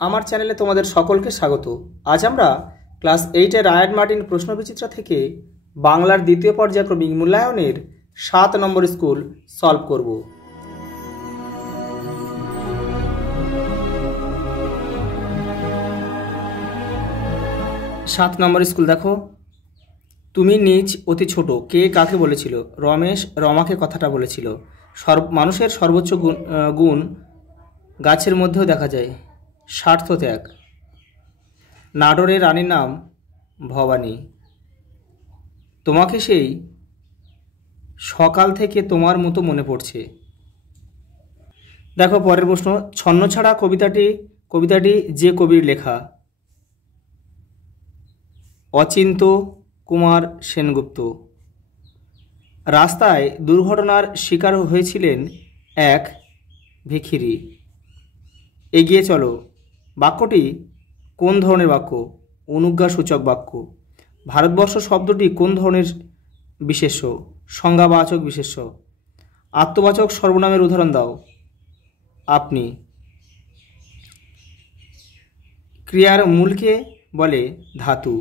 আমার চ্যানেলে তোমাদের সকলকে স্বাগত। আজ আমরা ক্লাস 8-এর রায়ান মার্টিন প্রশ্নবিচিত্রা থেকে বাংলার দ্বিতীয় পর্যায়ক্রমিক মূল্যায়নের 7 নম্বর স্কুল সলভ করব। 7 নম্বর স্কুল দেখো, তুমি নিজ অতি ছোট, কে কাকে বলেছিল? রমেশ রমাকে কথাটা বলেছিল। মানুষের সর্বোচ্চ গুণ গাছের মধ্যেও দেখা যায়, স্বার্থ ত্যাগ। নাটোরের রানীর নাম ভবানী। তোমাকে সেই সকাল থেকে তোমার মতো মনে পড়ছে। দেখো পরের প্রশ্ন, ছন্নছাড়া কবিতাটি যে কবির লেখা? অচিন্ত কুমার সেনগুপ্ত। রাস্তায় দুর্ঘটনার শিকার হয়েছিলেন এক ভিখিরি। এগিয়ে চলো বাক্যটি কোন ধরনের বাক্য? অনুজ্ঞাসূচক বাক্য। ভারতবর্ষ শব্দটি কোন ধরনের বিশেষ্য? সংজ্ঞাবাচক বিশেষ্য। আত্মবাচক সর্বনামের উদাহরণ দাও। আপনি। ক্রিয়ার মূলকে বলে ধাতু।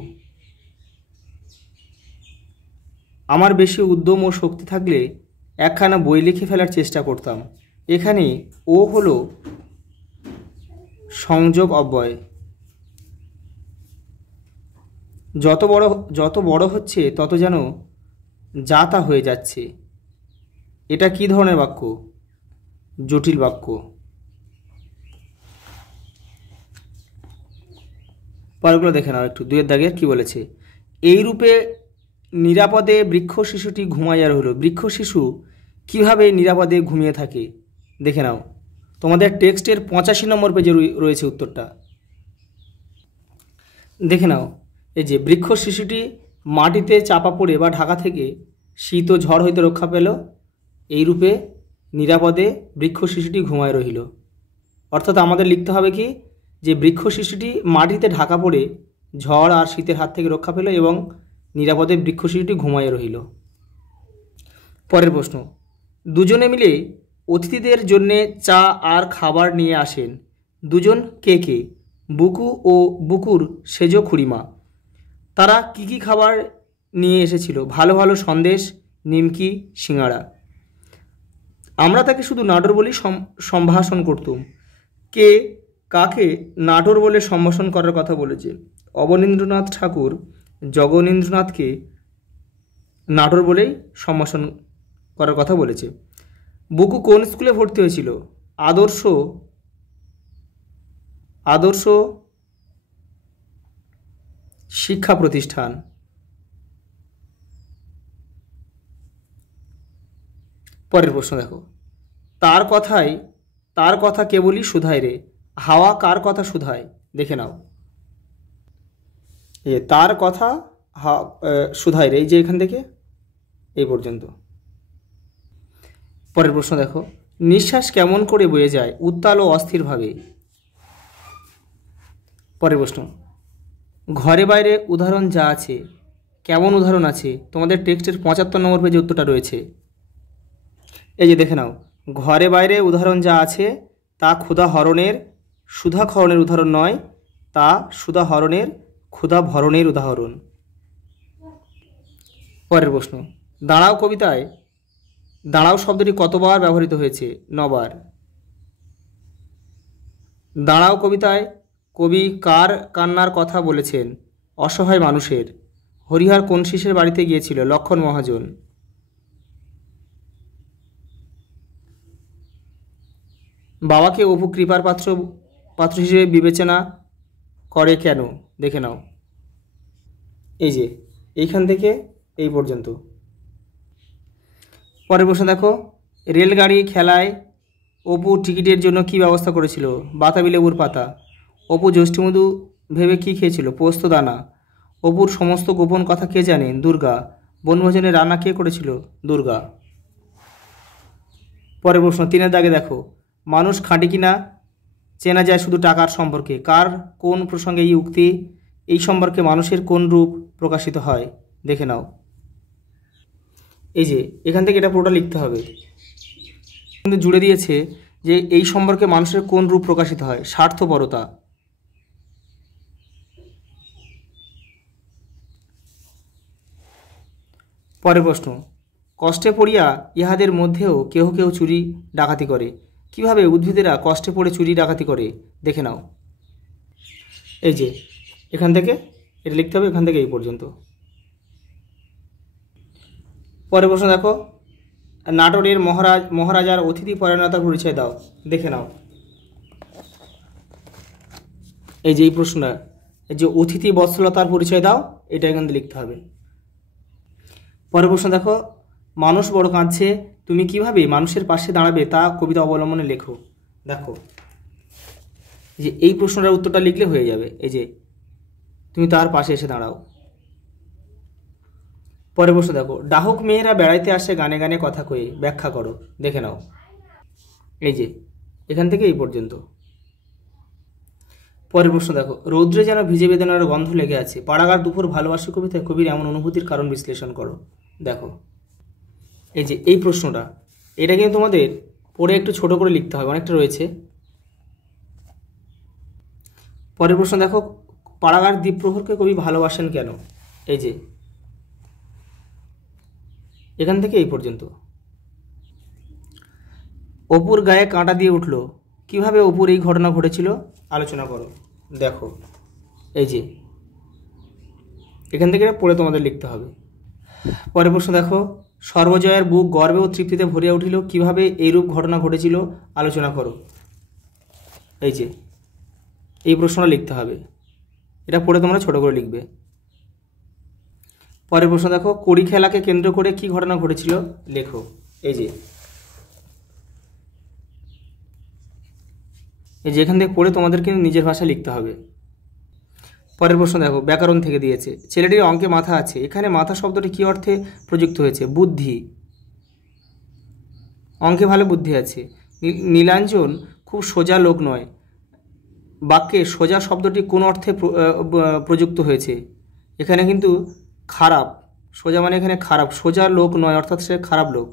আমার বেশি উদ্যম ও শক্তি থাকলে একখানা বই লিখে ফেলার চেষ্টা করতাম। এখানে ও হলো সংযোগ অব্যয়। যত বড় হচ্ছে তত যেন যা তা হয়ে যাচ্ছে। এটা কি ধরনের বাক্য? জটিল বাক্য। পরেরগুলো দেখে নাও একটু। 2-এর দাগের কি বলেছে? এই রূপে নিরাপদে বৃক্ষ শিশুটি ঘুমাইয়া রইল। বৃক্ষ শিশু কিভাবে নিরাপদে ঘুমিয়ে থাকে দেখে নাও। তোমাদের টেক্সটের 85 নম্বর পেজে রয়েছে উত্তরটা, দেখে নাও। এই যে বৃক্ষ শিশুটি মাটিতে চাপা পড়ে বা ঢাকা থেকে শীত ও ঝড় হইতে রক্ষা পেল। এই রূপে নিরাপদে বৃক্ষ শিশুটি ঘুমায় রহিল। অর্থাৎ আমাদের লিখতে হবে কি, যে বৃক্ষ শিশুটি মাটিতে ঢাকা পড়ে ঝড় আর শীতের হাত থেকে রক্ষা পেল এবং নিরাপদে বৃক্ষ শিশুটি ঘুমায় রহিল। পরের প্রশ্ন, দুজনে মিলে অতিথিদের জন্যে চা আর খাবার নিয়ে আসেন। দুজন কে কে? বুকু ও বুকুর সেজ খুড়িমা। তারা কি কি খাবার নিয়ে এসেছিল? ভালো ভালো সন্দেশ, নিমকি, সিঙ্গাড়া। আমরা তাকে শুধু নাটোর বলেই সম্ভাষণ করতুম। কে কাকে নাটোর বলে সম্ভাষণ করার কথা বলেছে? অবনীন্দ্রনাথ ঠাকুর জগনীন্দ্রনাথকে নাটোর বলেই সম্ভাষণ করার কথা বলেছে। বুকু কোন স্কুলে ভর্তি হয়েছিল? আদর্শ শিক্ষা প্রতিষ্ঠান। পরের প্রশ্ন দেখো, তার কথা কেবলই শুধায় রে। হাওয়া কার কথা শুধায় দেখে নাও। তার কথা শুধায় রে, এই যে এখান থেকে এই পর্যন্ত। পরের প্রশ্ন দেখো, নিঃশ্বাস কেমন করে বয়ে যায়? উত্তাল ও অস্থিরভাবে। পরের প্রশ্ন, ঘরে বাইরে উদাহরণ যা আছে, কেমন উদাহরণ আছে? তোমাদের টেক্সটের 75 নম্বর পেজে উত্তরটা রয়েছে। এই যে দেখে নাও, ঘরে বাইরে উদাহরণ যা আছে তা ক্ষুধাহরণের সুধাক্ষরণের উদাহরণ নয়, তা সুধাহরণের ক্ষুধাভরণের উদাহরণ। পরের প্রশ্ন, দাঁড়াও কবিতায় দাঁড়াও শব্দটি কতবার ব্যবহৃত হয়েছে? 9 বার। দাঁড়াও কবিতায় কবি কার কান্নার কথা বলেছেন? অসহায় মানুষের। হরিহর কোন শিষ্যের বাড়িতে গিয়েছিল? লক্ষণ মহাজন। বাবাকে অপু কৃপার পাত্র হিসেবে বিবেচনা করে কেন দেখে নাও। এই যে এইখান থেকে এই পর্যন্ত। পরের প্রশ্ন দেখো, রেলগাড়ি খেলায় অপু টিকিটের জন্য কি ব্যবস্থা করেছিল? বাতাবি লেবুর পাতা। অপু জ্যৈষ্ঠমধু ভেবে কি খেয়েছিল? পোস্ত দানা। অপুর সমস্ত গোপন কথা কে জানে? দুর্গা। বনভোজনের রান্না কে করেছিল? দুর্গা। পরের প্রশ্ন 3-এর দাগে দেখো, মানুষ খাঁটি কিনা চেনা যায় শুধু টাকার সম্পর্কে। কার কোন প্রসঙ্গে এই উক্তি? এই সম্পর্কে মানুষের কোন রূপ প্রকাশিত হয় দেখে নাও। এই যে এখান থেকে এটা পুরোটা লিখতে হবে, কিন্তু জুড়ে দিয়েছে যে এই সম্পর্কে মানুষের কোন রূপ প্রকাশিত হয়? স্বার্থপরতা। পরের প্রশ্ন, কষ্টে পড়িয়া ইহাদের মধ্যেও কেহ কেউ চুরি ডাকাতি করে। কিভাবে উদ্ভিদেরা কষ্টে পড়ে চুরি ডাকাতি করে দেখে নাও। এই যে এখান থেকে এটা লিখতে হবে, এখান থেকে এই পর্যন্ত। পরের প্রশ্ন দেখো, নাটোরের মহারাজার অতিথি পরায়ণতার পরিচয় দাও, দেখে নাও। এই যে এই প্রশ্নটা, এই যে অতিথি বৎসলতার পরিচয় দাও, এটা এখান থেকে লিখতে হবে। পরের প্রশ্ন দেখো, মানুষ বড় কাঁদছে, তুমি কিভাবে মানুষের পাশে দাঁড়াবে তা কবিতা অবলম্বনে লেখো। দেখো যে এই প্রশ্নটার উত্তরটা লিখলে হয়ে যাবে। এই যে তুমি তার পাশে এসে দাঁড়াও। পরের প্রশ্ন দেখো, ডাহুক মেয়েরা বেড়াইতে আসে গানে গানে কথা কয়ে, ব্যাখ্যা করো, দেখে নাও। এই যে এখান থেকে এই পর্যন্ত। পরের প্রশ্ন দেখো, রৌদ্রে যেন ভিজে বেদনার গন্ধ লেগে আছে, পাড়াগার দুপুর ভালোবাসা কবিতায় কবির এমন অনুভূতির কারণ বিশ্লেষণ করো। দেখো এই যে এই প্রশ্নটা, এটা কিন্তু তোমাদের পড়ে একটু ছোট করে লিখতে হবে, অনেকটা রয়েছে। পরের প্রশ্ন দেখো, পাড়াগার দ্বীপ্রহরকে কবি ভালোবাসেন কেন। এই যে এখান থেকে এই পর্যন্ত। অপুর গায়ে কাঁটা দিয়ে উঠল, কিভাবে অপুর এই ঘটনা ঘটেছিল আলোচনা করো। দেখো এই যে এখান থেকে পড়ে তোমাদের লিখতে হবে। পরের প্রশ্ন দেখো, সর্বজয়ের বুক গর্বে ও তৃপ্তিতে ভরিয়া উঠিল, কিভাবে এইরূপ ঘটনা ঘটেছিল আলোচনা করো। এই যে এই প্রশ্নটা লিখতে হবে, এটা পড়ে তোমরা ছোট করে লিখবে। পরের প্রশ্ন দেখো, কড়ি খেলাকে কেন্দ্র করে কি ঘটনা ঘটেছিল লেখো। এই যে এখান থেকে পড়ে তোমাদের কিন্তু নিজের ভাষায় লিখতে হবে। পরের প্রশ্ন দেখো, ব্যাকরণ থেকে দিয়েছে, ছেলেটির অঙ্কে মাথা আছে, এখানে মাথা শব্দটি কি অর্থে প্রযুক্ত হয়েছে। বুদ্ধি, অঙ্কে ভালো বুদ্ধি আছে। নীলাঞ্জন খুব সোজা লোক নয়, বাক্যে সোজা শব্দটি কোন অর্থে প্রযুক্ত হয়েছে। এখানে কিন্তু খারাপ, সোজা মানে এখানে খারাপ, সোজা লোক নয় অর্থাৎ সে খারাপ লোক।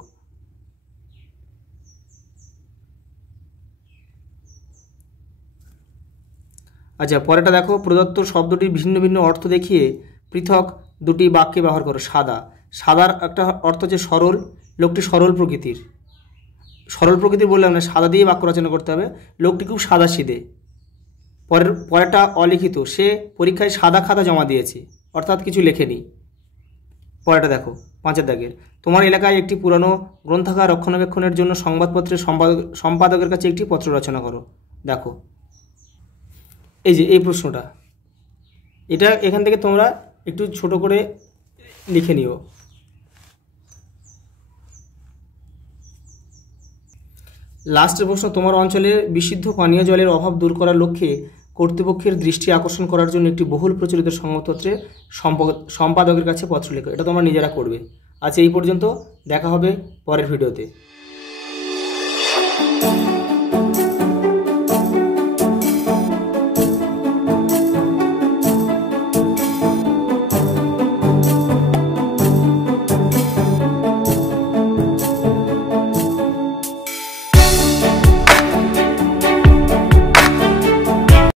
আচ্ছা পরেরটা দেখো, প্রদত্ত শব্দটির ভিন্ন ভিন্ন অর্থ দেখিয়ে পৃথক দুটি বাক্যে ব্যবহার করো। সাদা, সাদার একটা অর্থ হচ্ছে সরল, লোকটি সরল প্রকৃতির। সরল প্রকৃতির বললাম না, সাদা দিয়ে বাক্য রচনা করতে হবে, লোকটি খুব সাদা সিধে। পরেরটা অলিখিত, সে পরীক্ষায় সাদা খাতা জমা দিয়েছে অর্থাৎ কিছু লেখেনি। পরেরটা দেখো 5 দাগের, তোমার এলাকায় একটি পুরানো গ্রন্থাগার রক্ষণাবেক্ষণের জন্য সংবাদপত্রের সম্পাদকের কাছে একটি পত্র রচনা করো। দেখো এই যে এই প্রশ্নটা, এটা এখান থেকে তোমরা একটু ছোট করে লিখে নিও। লাস্টের প্রশ্ন, তোমার অঞ্চলে বিশুদ্ধ পানীয় জলের অভাব দূর করার লক্ষ্যে কর্তৃপক্ষের দৃষ্টি আকর্ষণ করার জন্য একটি বহুল প্রচলিত সংবাদপত্রে সম্পাদকের কাছে পত্র লেখো। এটা তোমরা নিজেরা করবে। আজ এই পর্যন্ত, দেখা হবে পরের ভিডিওতে।